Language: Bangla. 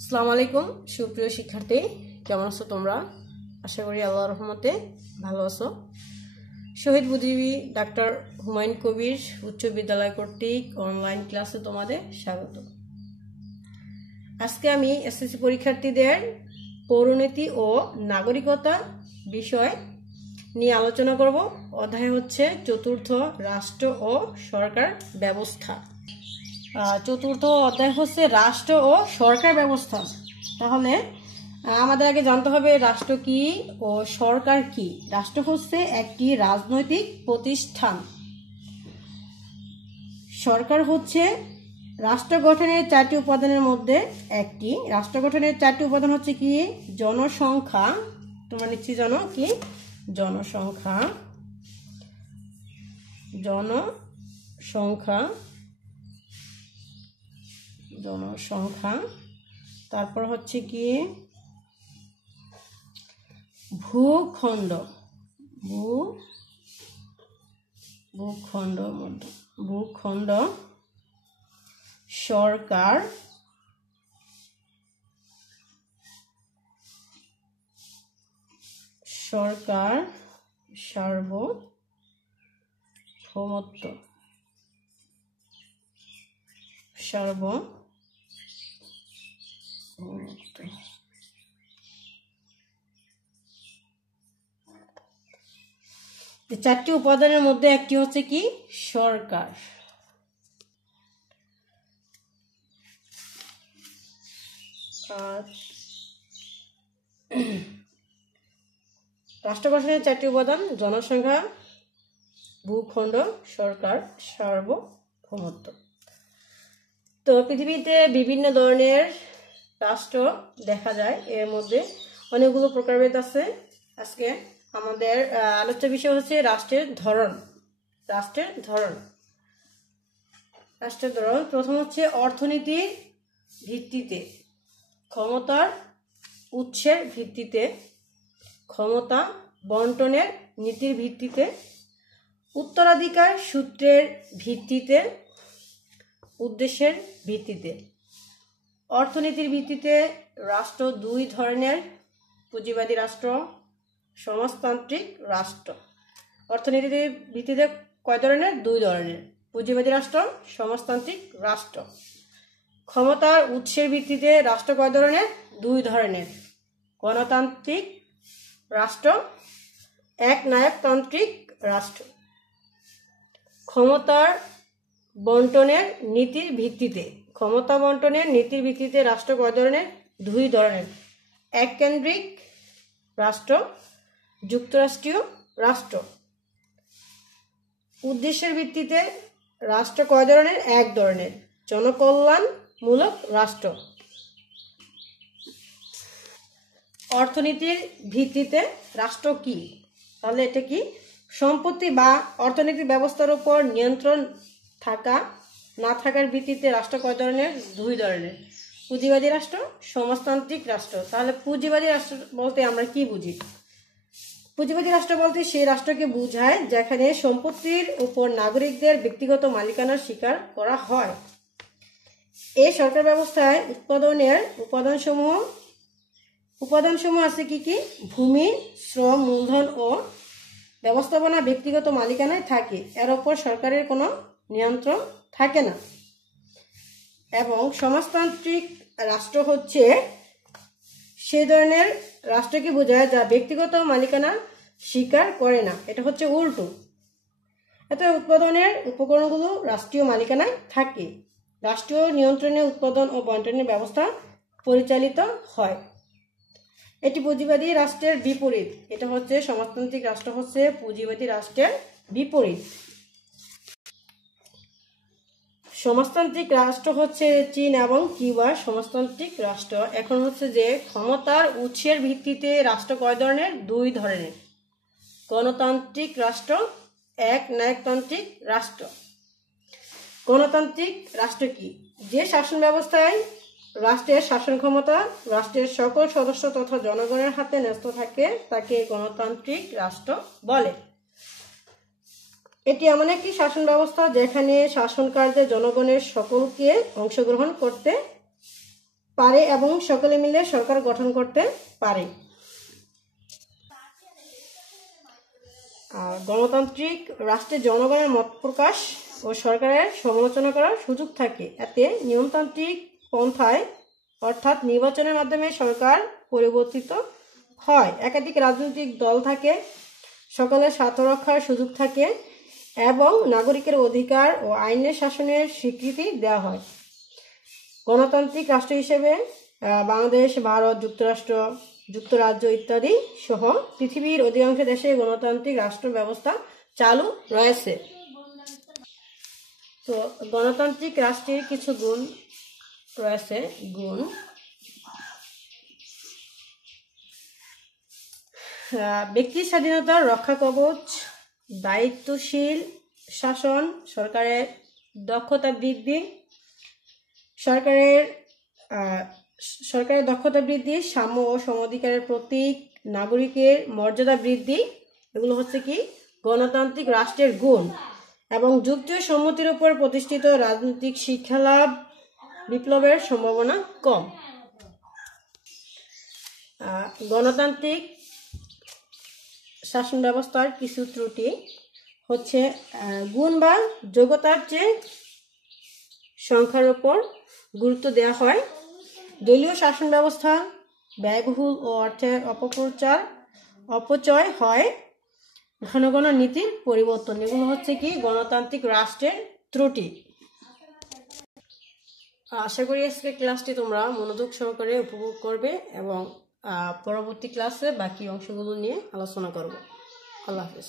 আসসালামু আলাইকুম সুপ্রিয় শিক্ষার্থী, কেমন আছো তোমরা? আশা করি আল্লাহর রহমতে ভালো আছো। শহীদ বুদ্ধিজীবী ডাক্তার হুমায়ুন কবির উচ্চ বিদ্যালয় কর্তৃক অনলাইন ক্লাসে তোমাদের স্বাগত। আজকে আমি এসএসসি পরীক্ষার্থীদের পৌরনীতি ও নাগরিকতা বিষয় নিয়ে আলোচনা করব। অধ্যায় হচ্ছে চতুর্থ, রাষ্ট্র ও সরকার ব্যবস্থা। চতুর্থ অধ্যায় হচ্ছে রাষ্ট্র ও সরকার ব্যবস্থা। তাহলে আমাদের আগে জানতে হবে রাষ্ট্র কি ও সরকার কি। রাষ্ট্র হচ্ছে একটি রাজনৈতিক প্রতিষ্ঠান। সরকার হচ্ছে রাষ্ট্র গঠনের চারটি উপাদানের মধ্যে একটি। রাষ্ট্র গঠনের চারটি উপাদান হচ্ছে কি? জনসংখ্যা, তোমরা নিশ্চয়ই জানো কি? জনসংখ্যা, তারপর হচ্ছে কি ভূখণ্ড, সরকার, সার্বভৌমত্ব, চারটি উপাদানের মধ্যে একটি হচ্ছে কি? সরকার। রাষ্ট্র গঠনের চারটি উপাদান: জনসংখ্যা, ভূখণ্ড, সরকার, সার্বভৌমত্ব। তো পৃথিবীতে বিভিন্ন ধরনের রাষ্ট্র দেখা যায়, এর মধ্যে অনেকগুলো প্রকারভেদ আছে। আজকে আমাদের আলোচ্য বিষয় হচ্ছে রাষ্ট্রের ধরন। প্রথম হচ্ছে অর্থনীতির ভিত্তিতে, ক্ষমতার উৎসের ভিত্তিতে, ক্ষমতা বন্টনের নীতির ভিত্তিতে, উত্তরাধিকার সূত্রের ভিত্তিতে, উদ্দেশ্যের ভিত্তিতে। অর্থনীতির ভিত্তিতে রাষ্ট্র দুই ধরনের: পুঁজিবাদী রাষ্ট্র, সমাজতান্ত্রিক রাষ্ট্র। অর্থনীতির ভিত্তিতে কয় ধরনের? দুই ধরনের: পুঁজিবাদী রাষ্ট্র, সমাজতান্ত্রিক রাষ্ট্র। ক্ষমতার উৎসের ভিত্তিতে রাষ্ট্র কয় ধরনের? দুই ধরনের: গণতান্ত্রিক রাষ্ট্র, একনায়কতান্ত্রিক রাষ্ট্র। ক্ষমতার বন্টনের নীতির ভিত্তিতে, ক্ষমতা বন্টনের নীতির ভিত্তিতে রাষ্ট্র কয় ধরনের? দুই ধরনের: এককেন্দ্রিক রাষ্ট্র, যুক্তরাষ্ট্রীয় রাষ্ট্র। উদ্দেশ্যের ভিত্তিতে রাষ্ট্র কয় ধরনের? এক ধরনের: জনকল্যাণমূলক রাষ্ট্র। অর্থনীতির ভিত্তিতে রাষ্ট্র কি? তাহলে এটা কি? সম্পত্তি বা অর্থনৈতিক ব্যবস্থার উপর নিয়ন্ত্রণ থাকা না থাকার ভিত্তিতে রাষ্ট্র কয় ধরনের? দুই ধরনের: পুঁজিবাদী রাষ্ট্র, সমাজতান্ত্রিক রাষ্ট্র। তাহলে পুঁজিবাদী রাষ্ট্র বলতে আমরা কি বুঝি? পুঁজিবাদী রাষ্ট্র বলতে সেই রাষ্ট্রকে বোঝায় যেখানে সম্পত্তির উপর নাগরিকদের ব্যক্তিগত মালিকানার স্বীকার করা হয়। এই সরকার ব্যবস্থায় উৎপাদনের উপাদানসমূহ আছে কি কি? ভূমি, শ্রম, মূলধন ও ব্যবস্থাপনা ব্যক্তিগত মালিকানায় থাকে। এর ওপর সরকারের কোনো নিয়ন্ত্রণ থাকে না। এবং সমাজতান্ত্রিক রাষ্ট্র হচ্ছে সেই ধরনের রাষ্ট্রকে বোঝায় যা ব্যক্তিগত মালিকানা স্বীকার করে না। এটা হচ্ছে উল্টো। এতে উৎপাদনের উপকরণগুলো রাষ্ট্রীয় মালিকানায় থাকে। রাষ্ট্রীয় নিয়ন্ত্রণে উৎপাদন ও বন্টনের ব্যবস্থা পরিচালিত হয়। এটি পুঁজিবাদী রাষ্ট্রের বিপরীত। এটা হচ্ছে সমাজতান্ত্রিক রাষ্ট্র হচ্ছে পুঁজিবাদী রাষ্ট্রের বিপরীত। সমাজতান্ত্রিক রাষ্ট্র হচ্ছে চীন এবং কিউবার সমাজতান্ত্রিক রাষ্ট্র। এখন হচ্ছে যে ক্ষমতার উৎসের ভিত্তিতে রাষ্ট্র কয় ধরনের? দুই ধরনের: গণতান্ত্রিক রাষ্ট্র, একনায়কতান্ত্রিক রাষ্ট্র। গণতান্ত্রিক রাষ্ট্র কি? যে শাসন ব্যবস্থায় রাষ্ট্রের শাসন ক্ষমতা রাষ্ট্রের সকল সদস্য তথা জনগণের হাতে ন্যস্ত থাকে তাকে গণতান্ত্রিক রাষ্ট্র বলে। এটি এমন একটি শাসন ব্যবস্থা যেখানে শাসন কার্যে জনগণের সকলকে অংশগ্রহণ করতে পারে এবং সকলে মিলে সরকার গঠন করতে পারে। গণতান্ত্রিক রাষ্ট্রে জনগণের মত প্রকাশ ও সরকারের সমালোচনা করার সুযোগ থাকে। এতে নিয়মতান্ত্রিক পন্থায় অর্থাৎ নির্বাচনের মাধ্যমে সরকার পরিবর্তিত হয়। একাধিক রাজনৈতিক দল থাকে, সকলের স্বার্থ রক্ষার সুযোগ থাকে এবং নাগরিকের অধিকার ও আইনের শাসনের স্বীকৃতি দেওয়া হয়। গণতান্ত্রিক রাষ্ট্র হিসেবে বাংলাদেশ, ভারত, যুক্তরাষ্ট্র, যুক্তরাজ্য ইত্যাদি সহ পৃথিবীর অধিকাংশ দেশে গণতান্ত্রিক রাষ্ট্র ব্যবস্থা চালু রয়েছে। তো গণতান্ত্রিক রাষ্ট্রের কিছু গুণ রয়েছে। ব্যক্তি স্বাধীনতার রক্ষা কবচ, দায়িত্বশীল শাসন, সরকারের দক্ষতা বৃদ্ধি, সরকারের দক্ষতা বৃদ্ধি, সাম্য ও সমাধিকারের প্রতীক, নাগরিকের মর্যাদা বৃদ্ধি, এগুলো হচ্ছে কি গণতান্ত্রিক রাষ্ট্রের গুণ। এবং যুক্ত সম্মতির উপর প্রতিষ্ঠিত রাজনৈতিক শিক্ষালাভ, বিপ্লবের সম্ভাবনা কম। গণতান্ত্রিক শাসন ব্যবস্থার কিছু ত্রুটি হচ্ছে গুণ বা যোগ্যতার চেয়ে সংখ্যার উপর গুরুত্ব দেওয়া হয়, দলীয় শাসন ব্যবস্থা ব্যয়বহুল ও অর্থের অপচয় হয়, ঘন ঘন নীতির পরিবর্তন, এগুলো হচ্ছে কি গণতান্ত্রিক রাষ্ট্রের ত্রুটি। আশা করি আজকে ক্লাসটি তোমরা মনোযোগ সহকারে উপভোগ করবে এবং পরবর্তী ক্লাসে বাকি অংশগুলো নিয়ে আলোচনা করব। আল্লাহ হাফেজ।